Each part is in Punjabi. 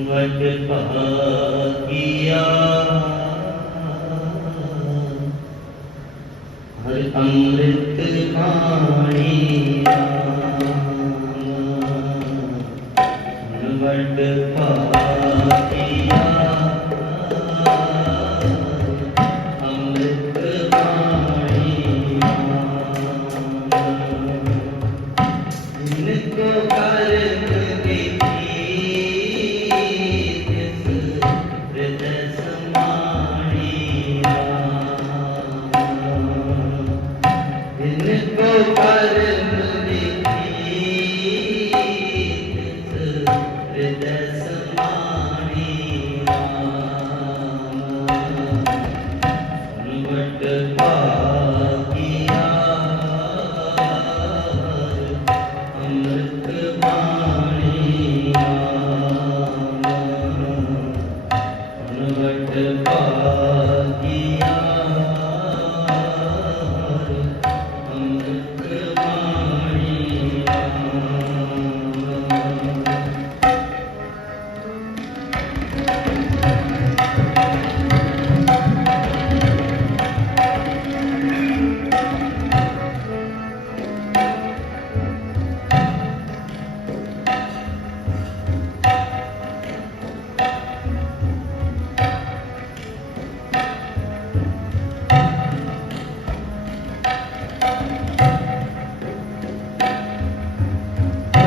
ਵਟ ਭਾਗਿਆ ਹਰ ਅੰਮ੍ਰਿਤ ਪਾਣੀ ਵਟ ਭਾਗਿਆ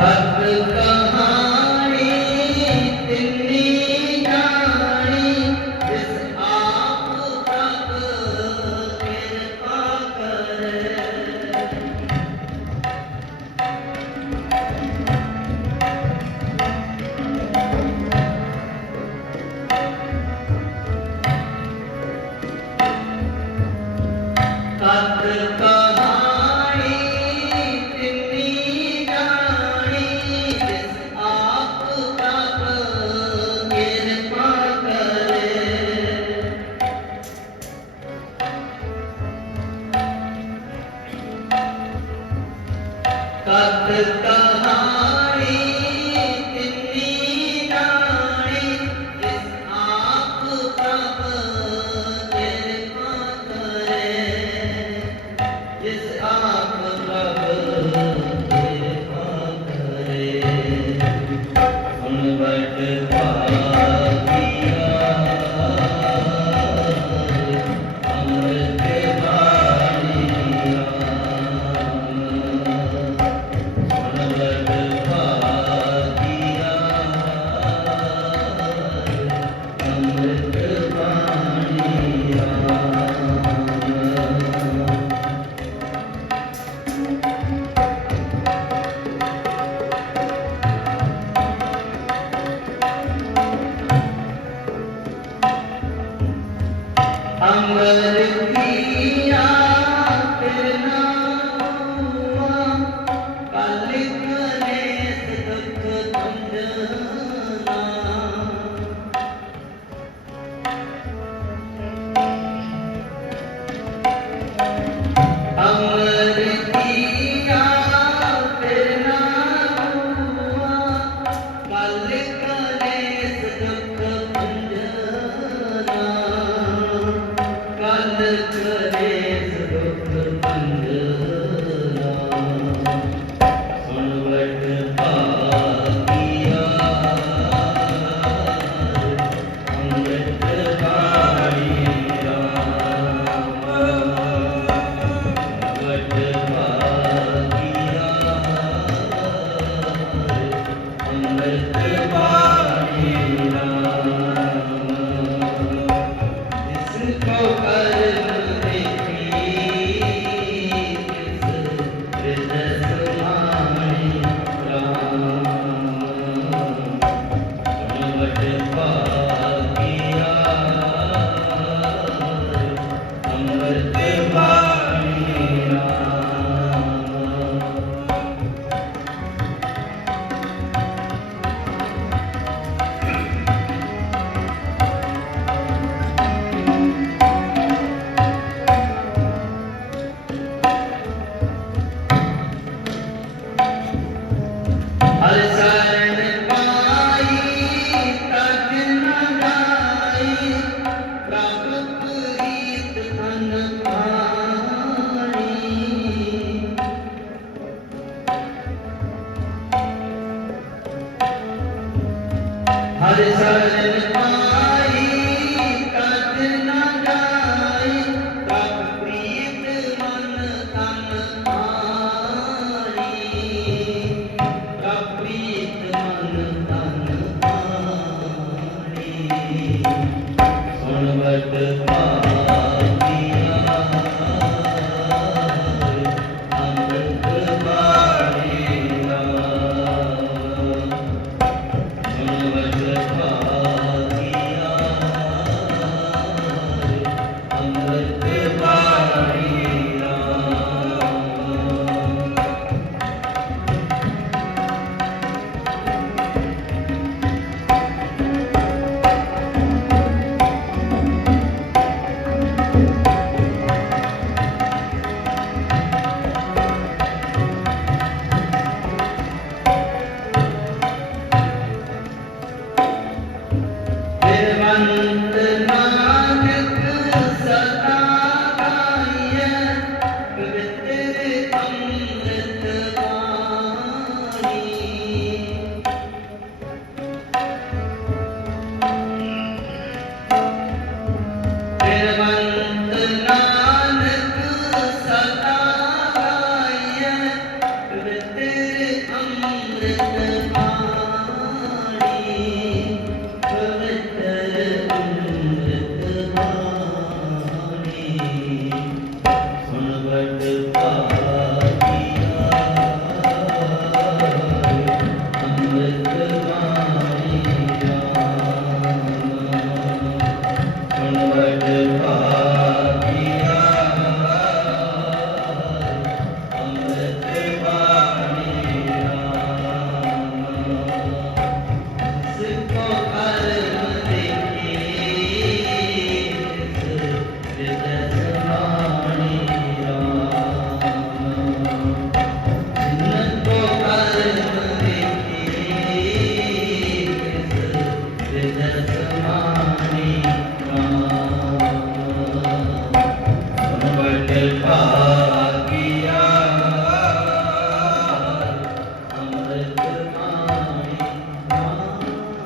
حق القول कब कहा Hallelujah. Yeah.